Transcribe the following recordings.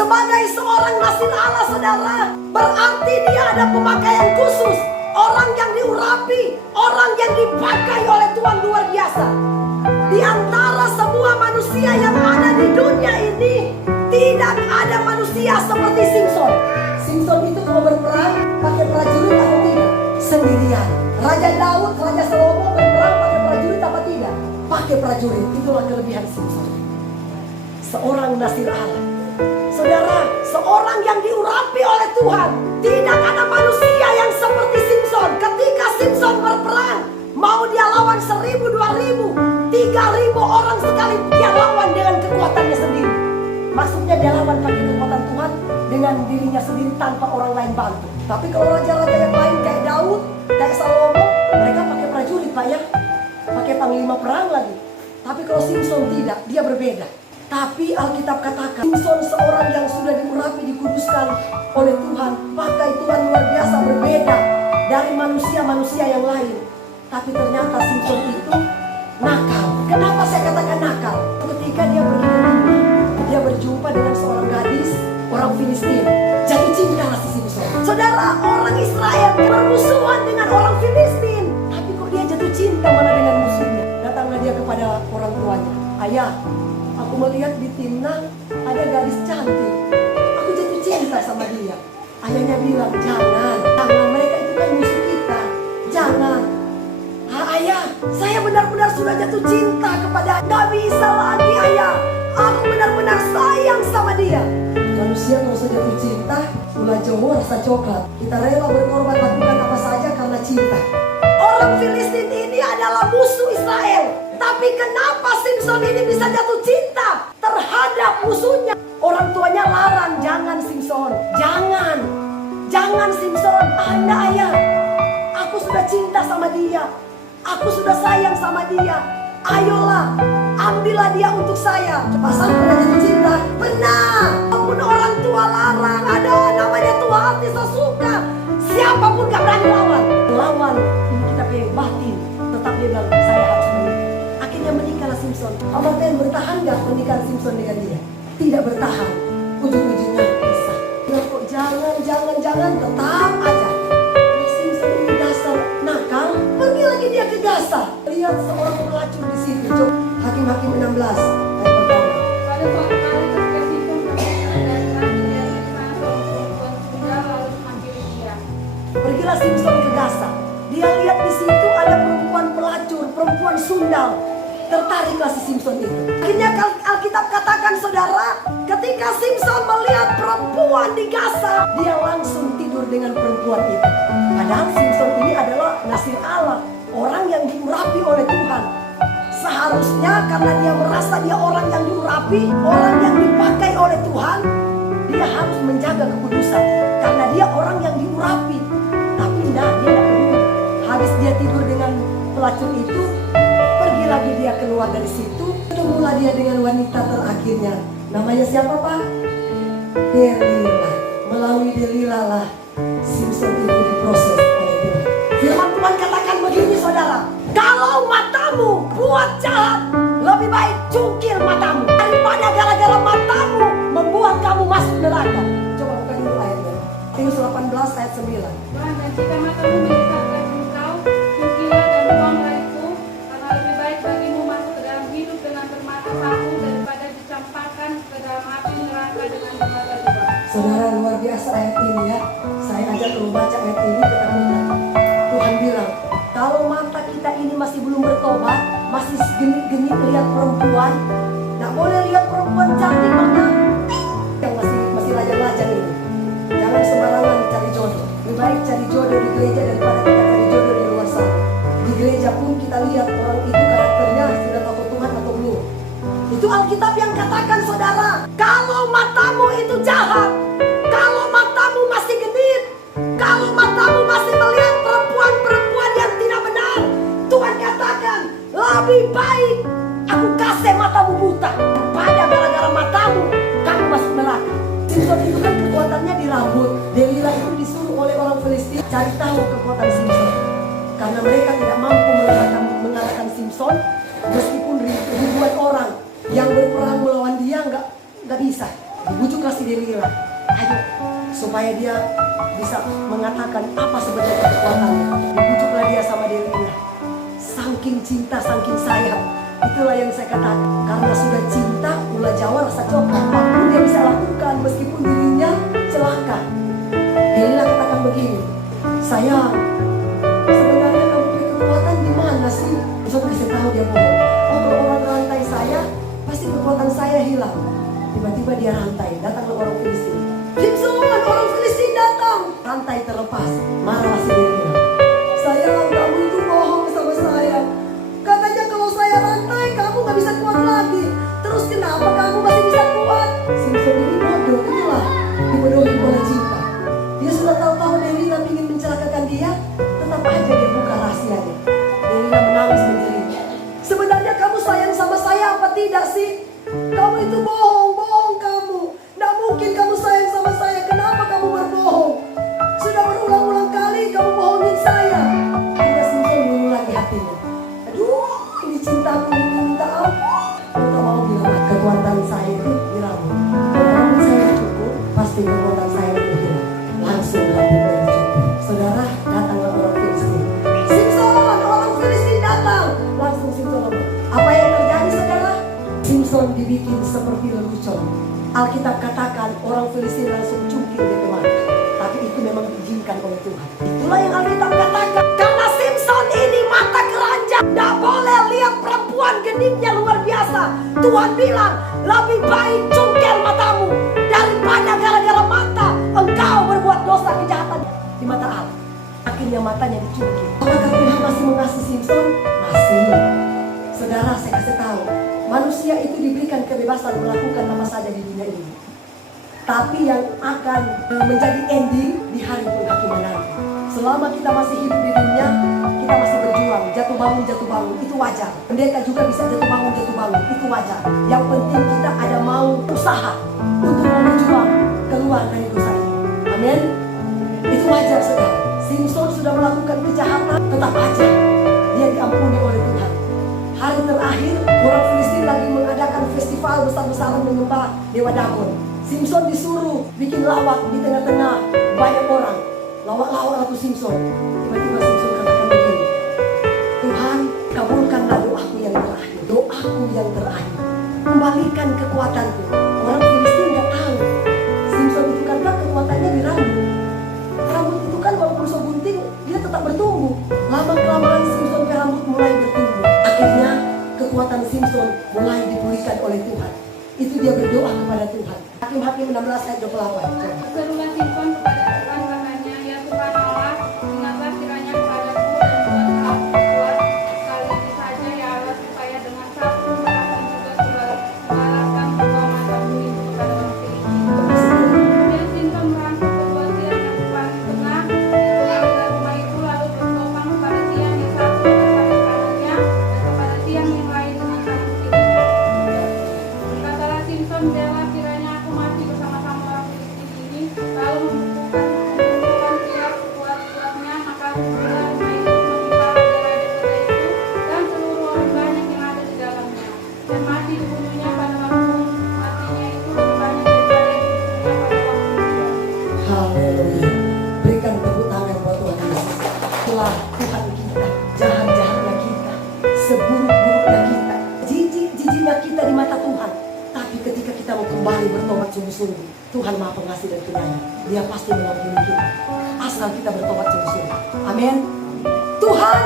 Sebagai seorang nasir Allah, saudara, berarti dia ada pemakaian khusus. Orang yang diurapi, orang yang dipakai oleh Tuhan luar biasa. Di antara semua manusia yang ada di dunia ini, tidak ada manusia seperti Simson. Simson itu kalau berperang pakai prajurit atau tidak? Sendirian. Raja Daud, Raja Salomo berperang pakai prajurit apa tidak? Pakai prajurit. Itulah kelebihan Simson. Seorang nasir Allah. Saudara, seorang yang diurapi oleh Tuhan. Tidak ada manusia yang seperti Simson. Ketika Simson berperang, mau dia lawan 1.000, 2.000, 3.000 orang sekali, dia lawan dengan kekuatannya sendiri. Maksudnya dia lawan pakai kekuatan Tuhan dengan dirinya sendiri tanpa orang lain bantu. Tapi kalau raja-raja yang lain kayak Daud, kayak Salomo, mereka pakai prajurit, Pak, ya. Pakai panglima perang lagi. Tapi kalau Simson tidak, dia berbeda. Tapi Alkitab katakan Simson seorang yang sudah diurapi, dikuduskan oleh Tuhan. Pakai Tuhan luar biasa, berbeda dari manusia-manusia yang lain. Tapi ternyata Simson itu nakal. Kenapa saya katakan nakal? Ketika dia pergi ke Timna, dia berjumpa dengan seorang gadis, orang Filistin. Jatuh cinta lah si Simson. Saudara, orang Israel bermusuhan dengan orang Filistin. Tapi kok dia jatuh cinta malah dengan musuhnya? Datanglah dia kepada orang tuanya. Ayah, aku melihat di Timna ada gadis cantik. Aku jatuh cinta sama dia. Ayahnya bilang, jangan, mereka itu kan musuh kita. Jangan. Ayah, saya benar-benar sudah jatuh cinta kepada. Gak bisa lagi, ayah. Aku benar-benar sayang sama dia. Manusia kalau sudah jatuh cinta, gula Jawa rasa coklat. Kita rela berkorban lakukan apa saja karena cinta. Orang Filistin ini adalah musuh Israel. Tapi kenapa Simson ini bisa jatuh cinta terhadap musuhnya? Orang tuanya larang, jangan Simson, jangan. Jangan Simson, Anda ayah. Aku sudah cinta sama dia. Aku sudah sayang sama dia. Ayolah, ambillah dia untuk saya. Pasal pernah jatuh cinta? Pernah. Walaupun orang tua larang, ada namanya Tuhan hati sesuka. Siapapun gak berani lawan. Lawan, ini kita punya batin. Tetap dia bilang, saya harus menikah. Akhirnya menikahlah Simson. Amartyan bertahan gak pernikahan Simson dengan dia? Tidak bertahan. Ujung-ujungnya pisah. Bilang kok jangan, tetap aja. Simson ini dasar nakal. Pergi lagi dia ke Gaza. Lihat seorang pelacur di situ. Coba Hakim-Hakim 16 ayat pertama. Pada suatu kali ketika Simson berjalan dari kaki dia seorang perempuan tunggal lalu menghampiri dia. Pergilah Simson ke Gaza. Dia lihat di situ ada perempuan pelacur, perempuan sundal. Tertariklah si Simson itu. Akhirnya Alkitab katakan, saudara, ketika Simson melihat perempuan di Gaza, dia langsung tidur dengan perempuan itu. Padahal Simson ini adalah nasir Allah, orang yang diurapi oleh Tuhan. Seharusnya karena dia merasa dia orang yang diurapi, orang yang dipakai oleh Tuhan, dia harus menjaga kekudusan. Karena dia orang yang diurapi. Tapi tidak, dia tidak peduli. Habis dia tidur dengan pelacur itu, pergi lagi dia keluar dari situ. Ketemulah dia dengan wanita terakhirnya. Namanya siapa, Pak? Delila. Melalui Delila lah Simson itu diproses oleh Tuhan. Firman Tuhan katakan begini, saudara. Kalau matamu buat jahat, lebih baik cungkil matamu daripada gara-gara matamu membuat kamu masuk neraka. Coba buka dulu ayatnya. Matius 18 ayat 9. Tuhan, dan jika matamu menyesatkan engkau, cungkilah dan buanglah itu, karena lebih baik bagimu masuk ke dalam hidup dengan bermata satu daripada dicampakkan ke dalam api neraka dengan bermata dua. Saudara, luar biasa ayat ini ya. Saya ajak kalau baca ayat ini kita ingat. Tuhan bilang, kalau mata kita ini masih belum bertobat, masih genit-genit lihat perempuan, nggak boleh lihat perempuan cantik mana yang masih lajang-lajang ini. Jangan sembarangan cari jodoh. Lebih baik cari jodoh di gereja daripada kita cari jodoh di luar sana. Di gereja pun kita lihat orang itu karakternya sudah tahu Tuhan atau belum. Itu Alkitab yang katakan, saudara. Kalau matamu itu jahat, kalau matamu masih genit, kalau matamu masih melihat perempuan-perempuan yang tidak benar, Tuhan katakan, lebih baik aku kasih matamu buta pada gara-gara matamu kamu masuk neraka. Simson itu kan kekuatannya di rambut. Delila itu disuruh oleh orang Filistin cari tahu kekuatan Simson. Karena mereka tidak mampu mengalahkan Simson, meskipun ribuan orang yang berperang melawan dia nggak bisa. Dibujuklah si Delila. Delila. Ayo, supaya dia bisa mengatakan apa sebenarnya kekuatannya. Dibujuklah dia sama Delila. Saking cinta, saking sayang. Itulah yang saya katakan. Karena sudah cinta, ulah Jawa rasa coklat. Apapun dia bisa lakukan meskipun dirinya celaka. Delila katakan begini, sayang, sebenarnya kamu punya kekuatan di mana sih? Terus aku kasih tahu dia bohong. Oh, kalau orang rantai saya, pasti kekuatan saya hilang. Tiba-tiba dia rantai, datanglah orang Filistin. Simson, orang Filistin datang. Rantai terlepas, marah si Delila. Sayang, kamu itu bohong sama saya. Katanya kalau saya rantai, kamu gak bisa kuat lagi. Terus kenapa kamu masih bisa kuat? Simson ini bodoh, itulah dibodohi oleh cinta. Dia sudah tahu-tahu Delila ingin mencelakakan dia, tetap aja dia buka rahasianya. Delila menangis menjerit. Sebenarnya kamu sayang sama saya apa tidak sih? Kamu itu bohong, bohong kamu. Tidak mungkin kamu sayang sama saya. Kenapa kamu berbohong? Sudah berulang-ulang kali kamu bohongin saya. Hingga Simson dulu lagi hatinya. Aduh, ini cintaku ini minta ampun. Kau tak mau bilang kekuatan saya itu diramu. Kalau rambut saya cukup, pasti kekuatan saya itu hilang. Langsung rambutnya dicukur. Saudara, datanglah orang Filistin. Simson, orang Filistin datang. Langsung Simson ngomong, apa yang terjadi saudara? Simson dibikin seperti lelucon. Alkitab katakan orang Filistin langsung cungkil dia mati. Tapi itu memang diizinkan oleh Tuhan. Itulah yang Alkitab katakan. Karena Simson ini mata keranjang, tidak boleh lihat perempuan genitnya luar biasa. Tuhan bilang lebih baik cungkil matamu daripada gara-gara mata engkau berbuat dosa kejahatan di mata Allah. Akhirnya matanya dicungkil. Apakah Tuhan masih mengasihi Simson? Masih. Saudara, saya kasih tahu, manusia itu diberikan kebebasan melakukan apa saja di dunia ini. Tapi yang akan menjadi ending di hari penghakiman nanti. Selama kita masih hidup di dunia, kita masih berjuang, jatuh bangun, itu wajar. Pendeta juga bisa jatuh bangun, itu wajar. Yang penting kita ada mau usaha untuk mau berjuang keluar dari dosa ini. Amin. Itu wajar saudara. Simson sudah melakukan kejahatan, tetap aja dia diampuni oleh Tuhan. Hari terakhir, orang Filistin lagi mengadakan festival besar-besaran menyembah Dewa Dagon. Simson disuruh bikin lawak di tengah-tengah banyak orang. Lawak-lawak atau Simson. Tiba-tiba Simson katakan begini, Tuhan, kabulkanlah doaku yang terakhir. Doaku yang terakhir. Kembalikan kekuatanku. Orang Filistin nggak tahu. Simson itu kata kekuatannya di rambut. Rambut itu kan walaupun segunting, dia tetap bertumbuh. Lama-kelamaan Simson ke rambut mulai bertumbuh. Akhirnya kekuatan Simson mulai dipulihkan oleh Tuhan. Itu dia berdoa kepada Tuhan. Hakim-Hakim 16 ayat 28. Serulah Simson kepada Tuhan katanya, ya Tuhan Allah, ingatlah kiranya kepadaku dan buatlah kuat kali ini saja ya Allah, supaya dengan satu perkataan juga membalaskan kedua matamu itu kepada orang Filistin. Kemudian Simson merangkul kedua tiangnya ke paling tengah dari rumah itu, lalu bertopang kepada tiang yang satu dengan tangan kanannya dan kepada tiang yang lain dengan tangan kiri. Berkatalah Simson, "Biarlah kiranya aku mati bersama-sama orang Filistin ini." Lalu membukukan tiang sekuat-kuatnya, maka rumah itu menimpa raja-raja kota itu dan seluruh orang banyak yang ada di dalamnya. Dan mati dibunuhnya pada waktu matinya itu lebih banyak daripada yang dibunuhnya pada waktu dia. Haleluya. Berikan tepuk tangan buat Tuhan Yesus. Telah Tuhan kita, jahat-jahatnya kita, seburuk-buruknya kita, jijik-jijiknya kita di mata Tuhan. Tapi ketika kita mau kembali bertobat sungguh-sungguh, Tuhan Maha Pengasih dan Penyayang. Dia pasti mengampuni kita. Asal kita bertobat sungguh-sungguh. Amin. Tuhan,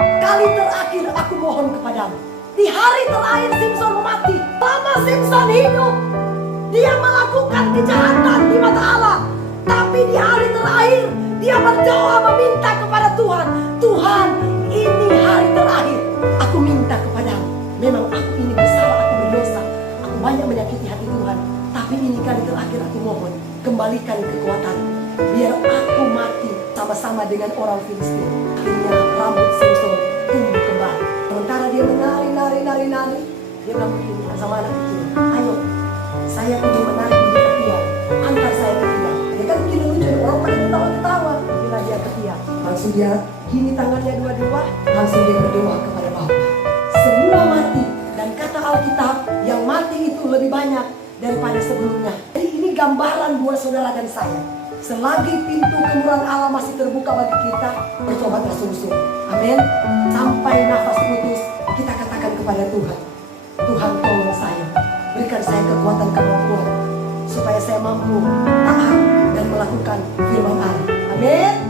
kali terakhir aku mohon kepadamu. Di hari terakhir Simson mati. Selama Simson hidup, dia melakukan kejahatan di mata Allah. Tapi di hari terakhir, dia berdoa meminta kepada Tuhan. Tuhan, ini hari terakhir. Aku minta kepadamu. Memang aku ini bersalah, aku berdosa. Aku banyak menyakiti hati Tuhan. Tapi ini kali terakhir aku mohon. Kembalikan kekuatan. Biar aku mati sama-sama dengan orang Filistin. Akhirnya rambut Simson tumbuh kembali. Sementara dia menari. Dia bilang begini sama anak kecil. Ayo, saya ingin menarik di ketiak. Antar saya ke tiang. Dia kan begini lucu. Orang pada ketawa-ketawa. Bila dia ke tiang. Langsung dia gini tangannya dua-dua. Langsung dia berdoa kepada Bapa. Semua mati. Dan kata Alkitab, yang mati itu lebih banyak daripada sebelumnya. Jadi ini gambaran buat saudara dan saya. Selagi pintu kemurahan Allah masih terbuka bagi kita, bertobatlah sungguh-sungguh. Amin. Sampai nafas putus, kita katakan kepada Tuhan, Tuhan tolong saya, berikan saya kekuatan kemampuan supaya saya mampu taat dan melakukan firman Allah. Amin.